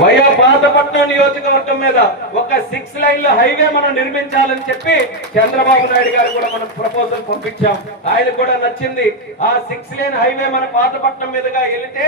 Via Pathapatnam నియోజకవర్గం మీద ఒక 6 లైన్ల హైవే మనం నిర్మించాలని చెప్పి చంద్రబాబు నాయుడు గారు కూడా మనం ప్రపోజల్ పంపించాం. ఆయన కూడా నచ్చింది. ఆ 6 లేన్ హైవే మన పాతపట్నం మీదుగా వెళితే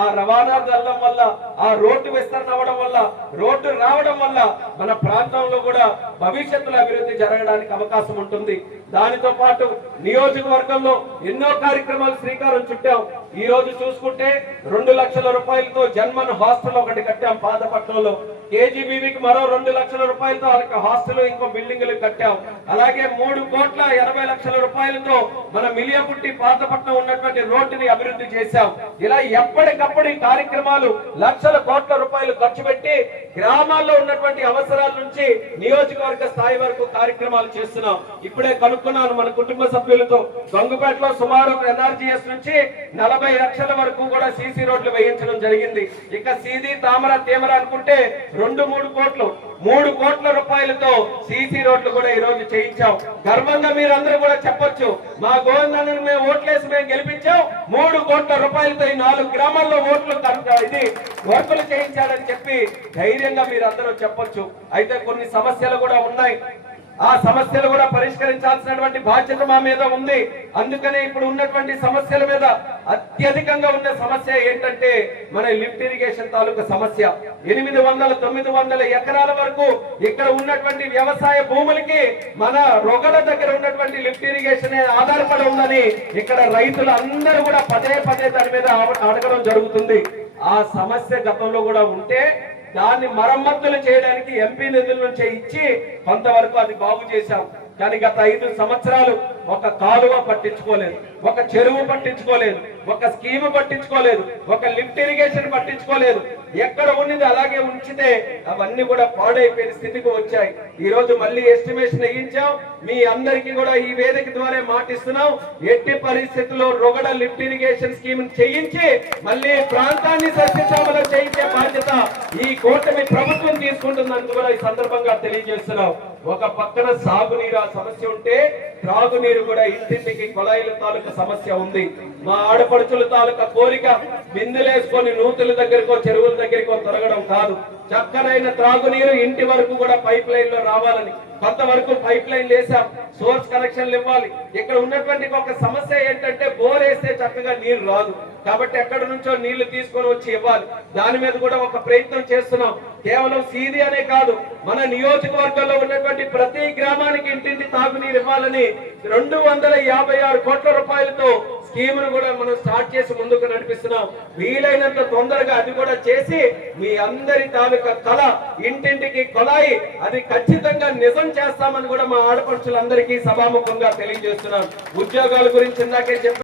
ఆ రవాణా వెళ్ళడం వల్ల, ఆ రోడ్డు విస్తరణ అవ్వడం వల్ల, రోడ్డు రావడం వల్ల మన ప్రాంతంలో కూడా భవిష్యత్తులో అభివృద్ధి జరగడానికి అవకాశం ఉంటుంది. దానితో పాటు నియోజకవర్గంలో ఎన్నో కార్యక్రమాలు శ్రీకారం చుట్టాం. ఈ రోజు చూసుకుంటే 2 లక్షల రూపాయలతో జన్మన్ హాస్టల్ ఒకటి కట్టాం పాతపట్నంలో. కేజీబీవీకి మరో 2 లక్షల రూపాయలతో హాస్టల్, ఇంకో బిల్డింగ్లు కట్టాం. అలాగే 3,80,00,000 రూపాయలతో మన మిలియపుట్టి పాతపట్నం ఉన్నటువంటి రోడ్డుని అభివృద్ధి చేశాం. ఇలా ఎప్పటికప్పుడు ఈ కార్యక్రమాలు లక్షల కోట్ల రూపాయలు ఖర్చు పెట్టి గ్రామాల్లో ఉన్నటువంటి అవసరాల నుంచి నియోజకవర్గ స్థాయి వరకు కార్యక్రమాలు చేస్తున్నాం. ఇప్పుడే కనుక్కున్నాను మన కుటుంబ సభ్యులతో, గంగుపేటలో సుమారు ఎన్ఆర్జీఎస్ నుంచి 40 లక్షల వరకు కూడా సీసీ రోడ్లు వేయించడం జరిగింది. ఇక సీది తామర తీమర అనుకుంటే 2-3 కోట్లు, 3 కోట్ల రూపాయలతో సీసీ రోడ్లు కూడా ఈ రోజు చేయించాం. గర్వంగా మీరందరూ కూడా చెప్పొచ్చు, మా గోవిందన్నని మేము ఓట్లేసి మేము గెలిపించాం, 3 కోట్ల రూపాయలతో ఈ 4 గ్రామాల్లో ఇది వర్కులు చేయించాడని చెప్పి ధైర్యంగా మీరందరూ చెప్పొచ్చు. అయితే కొన్ని సమస్యలు కూడా ఉన్నాయి. ఆ సమస్యలు కూడా పరిష్కరించాల్సినటువంటి బాధ్యత మా మీద ఉంది. అందుకనే ఇప్పుడు ఉన్నటువంటి సమస్యల మీద అత్యధికంగా ఉన్న సమస్య ఏంటంటే మన లిఫ్ట్ ఇరిగేషన్ తాలూకా సమస్య. 800-900 ఎకరాల వరకు ఇక్కడ ఉన్నటువంటి వ్యవసాయ భూములకి మన రొగడ దగ్గర ఉన్నటువంటి లిఫ్ట్ ఇరిగేషన్ ఆధారపడి ఉందని ఇక్కడ రైతులు అందరూ కూడా పదే దాని మీద అడగడం జరుగుతుంది. ఆ సమస్య గతంలో కూడా ఉంటే దాన్ని మరమ్మతులు చేయడానికి ఎంపీ నిధుల నుంచి ఇచ్చి కొంతవరకు అది బాగు చేశాం. కానీ గత 5 సంవత్సరాలు ఒక కాలువ పట్టించుకోలేదు, ఒక చెరువు పట్టించుకోలేదు, ఒక స్కీమ్ పట్టించుకోలేదు, ఒక లిఫ్ట్ ఇరిగేషన్ పట్టించుకోలేదు. ఎక్కడ ఉన్నది అలాగే ఉంచితే అవన్నీ కూడా పాడైపోయిన స్థితికి వచ్చాయి. ఈ రోజు మళ్ళీ ఎస్టిమేషన్ వేయించాం. మీ అందరికీ కూడా ఈ వేదిక ద్వారా మాటిస్తున్నాం, ఎట్టి పరిస్థితుల్లో రొగడ లిఫ్ట్ ఇరిగేషన్ స్కీమ్ చేయించి మళ్ళీ ప్రాంతాన్ని సస్యశ్యామలం చేయించే బాధ్యత ఈ కూటమి ప్రభుత్వం తీసుకుంటుందని కూడా ఈ సందర్భంగా తెలియజేస్తున్నాం. ఒక పక్కన సాగునీరు సమస్య ఉంటే త్రాగునీరు కూడా ఇంటింటికి కొళాయిల తాలూకా సమస్య ఉంది. మా ఆడపడుచుల తాలూకా కోరిక బిందులేసుకొని నూతుల దగ్గరకో చెరువుల దగ్గరకో తొలగడం కాదు, చక్కనైన త్రాగునీరు ఇంటి వరకు కూడా పైప్ లైన్ లో రావాలని కొంతవరకు పైప్ లైన్ వేసాం, సోర్స్ కనెక్షన్లు ఇవ్వాలి. ఇక్కడ ఉన్నటువంటి ఒక సమస్య ఏంటంటే బోర్ వేస్తే చక్కగా నీరు రాదు, కాబట్టి ఎక్కడి నుంచో నీళ్లు తీసుకొని వచ్చి ఇవ్వాలి. దాని మీద కూడా ఒక ప్రయత్నం చేస్తున్నాం. కేవలం సీది అనే కాదు, మన నియోజకవర్గంలో ఉన్నటువంటి ప్రతి గ్రామానికి ఇంటింటి తాగునీరు ఇవ్వాలని 256 కోట్ల రూపాయలతో స్కీమును కూడా మనం స్టార్ట్ చేసి ముందుకు నడిపిస్తున్నాం. వీలైనంత తొందరగా అది కూడా చేసి మీ అందరి తాలూకా కళ ఇంటింటికి కొలాయి అది ఖచ్చితంగా నిజం చేస్తామని కూడా మా ఆడపడుచులందరికీ సభాముఖంగా తెలియజేస్తున్నాం. ఉద్యోగాల గురించి ఇందాకే చెప్పి